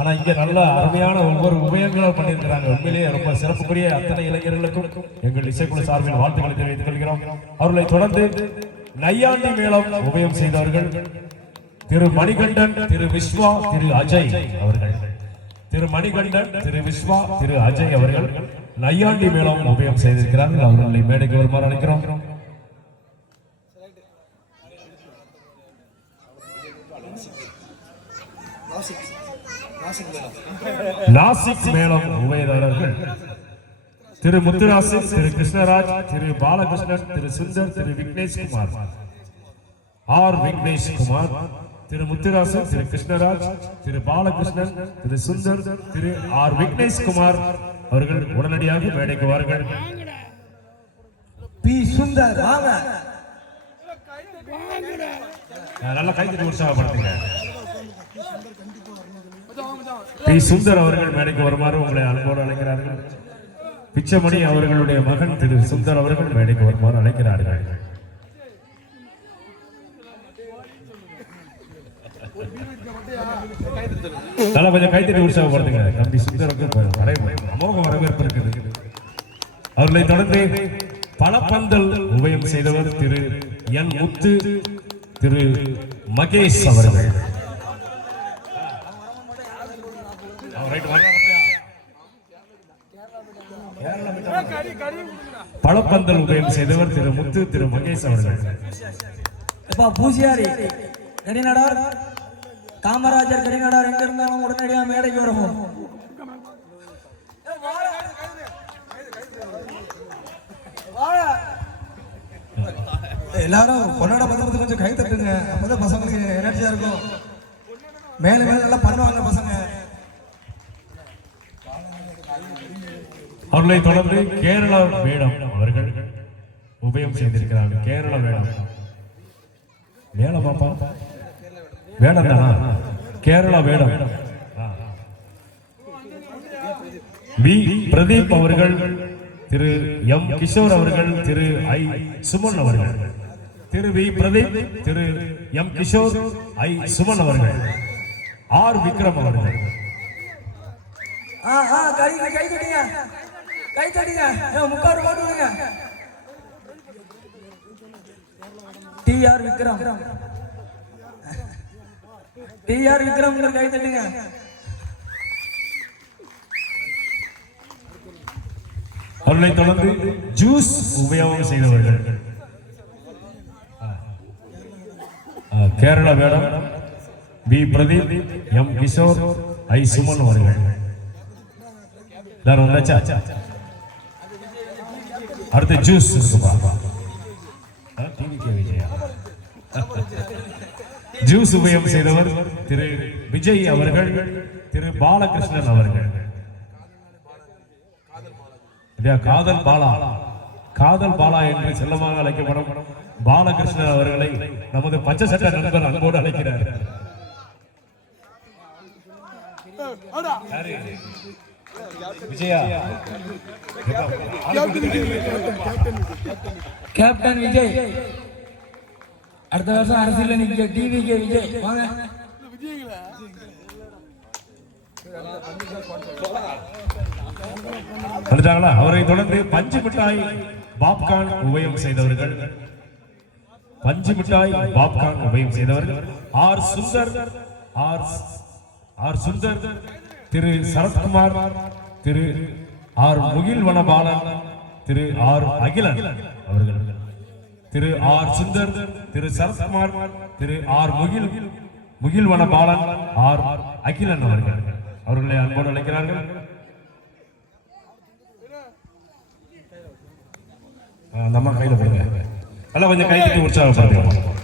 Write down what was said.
ஆனா இங்க நல்ல அருமையான ஒவ்வொரு உபயங்களும் பண்ணியிருக்கிறாங்க. உண்மையிலேயே ரொம்ப சிறப்புக்குரிய அத்தனை இளைஞர்களுக்கும் எங்கள் இசைக்குழு சார்பில் வாழ்த்துக்களை தெரிவித்துக் கொள்கிறோம். அவர்களை தொடர்ந்து நையாண்டி மேளம் உபயம் செய்தவர்கள் திரு மணிகண்டன், திரு விஸ்வா, திரு அஜய் அவர்கள். திரு மணிகண்டன், திரு விஸ்வா, திரு அஜய் அவர்கள் நையாண்டி மேளம் உபயம் செய்திருக்கிறார்கள். அவர்களை மேடைக்கு வருமாறு அழைக்கிறோம். நாசிக் மேளம் உபயதாரர்கள் திரு முத்துராசு, திரு கிருஷ்ணராஜ், திரு பாலகிருஷ்ணன், திரு சுந்தர், திரு விக்னேஷ் குமார், ஆர் விக்னேஷ் குமார், திரு முத்துராசு, திரு கிருஷ்ணராஜ், திரு பாலகிருஷ்ணன், திரு சுந்தர், திரு ஆர் விக்னேஷ் குமார் அவர்கள் உடனடியாக மேடைக்கு வாருங்கள். பி சுந்தர் வாங்க, நல்ல கைத்தட்டி உற்சாகப்படுத்துங்க. பி சுந்தர் அவர்கள் மேடைக்கு வருமாறு உங்களை அன்போடு அழைக்கிறார்கள். பிச்சமணி அவர்களுடைய மகன் திரு சுந்தர் அவர்கள் மேடைக்கு வருமாறு அழைக்கிறார்கள். நல்லா கொஞ்சம் கைத்தட்டி உற்சாகப்படுத்துங்க. தம்பி சுந்தருக்கு அமோக வரவேற்பு இருக்குது. அவர்களை தொடர்ந்து பணப்பந்தல் உபயம் செய்தவர் திரு என் முத்து, திரு மகேஷ் அவர்கள். பழப்பந்தல் உபயம் செய்தவர் திரு முத்து, திரு மகேஷ் அவர்கள். பூசியாரி கடிநடார், காமராஜர் கடிநடார் எங்க இருந்தாலும் உடனடியாக மேடைக்கு வருவோம். எல்லாரும் கொண்டாட பசங்க கொஞ்சம் கை தட்டுங்க, அப்பதான் பசங்களுக்கு எனர்ஜியா இருக்கும். மேல மேல நல்லா பண்ணுவாங்க பசங்க. அவர்களை தொடர்ந்து கேரள வேடம் அவர்கள் உபயம் செய்திருக்கிறார்கள். கேரள வேடம் வேடம் பாப்பா வேடம் தானா? கேரள வேடம் பி பிரதீப் அவர்கள், திரு எம் கிஷோர் அவர்கள், திரு ஐ சுமன் அவர்கள். திரு வி பிரதீப், திரு எம் கிஷோர், ஐ சுமன் அவர்கள், ஆர் விக்ரம் அவர்கள். கை தட்டிங்க, முக்காடு போட்டுங்க. T R Vikram, T R Vikram கை தட்டுங்க. அவர்களை தொடர்ந்து ஜூஸ் உபயோகம் செய்தவர்கள் கேரள வேடம் P Pradeep, M Kishore, I Suman அவர்கள். அடுத்து ஜூஸ் ஜூஸ் உபயம் செய்தவர் திரு விஜய் அவர்கள், திரு பாலகிருஷ்ணன் அவர்கள். காதல் பாலா, காதல் பாலா என்று செல்லமாக அழைக்கப்படும் பாலகிருஷ்ணன் அவர்களை நமது பச்சை சட்ட நண்பர் அன்போடு அழைக்கிறார். விஜயா கேப்டன் விஜய் அடுத்த வருஷம் அரசியல் நிக்க டிவிகே விஜய் வாங்க. வந்துட்டாங்களா? அவரை தொடர்ந்து பஞ்சு மிட்டாய் பாப்கார்ன் உபயம் செய்தவர்கள், பஞ்சு மிட்டாய் பாப்கார்ன் உபயம் செய்தவர்கள் ஆர் சுந்தர், ஆர் சுந்தர், திரு சரத்குமார், திரு ஆர் முகில் வனபாலன், திரு ஆர் அகிலன் அவர்கள். திரு ஆர் சுந்தர், திரு சரத்குமார், திரு ஆர் முகில் வனபாலன், ஆர் அகிலன் அவர்கள். அவர்களை அன்போடு அழைக்கிறார்கள். நம்ம கையில போடுங்க. நல்லா கொஞ்சம் கை தட்டி உற்சாகப்படுத்துங்க.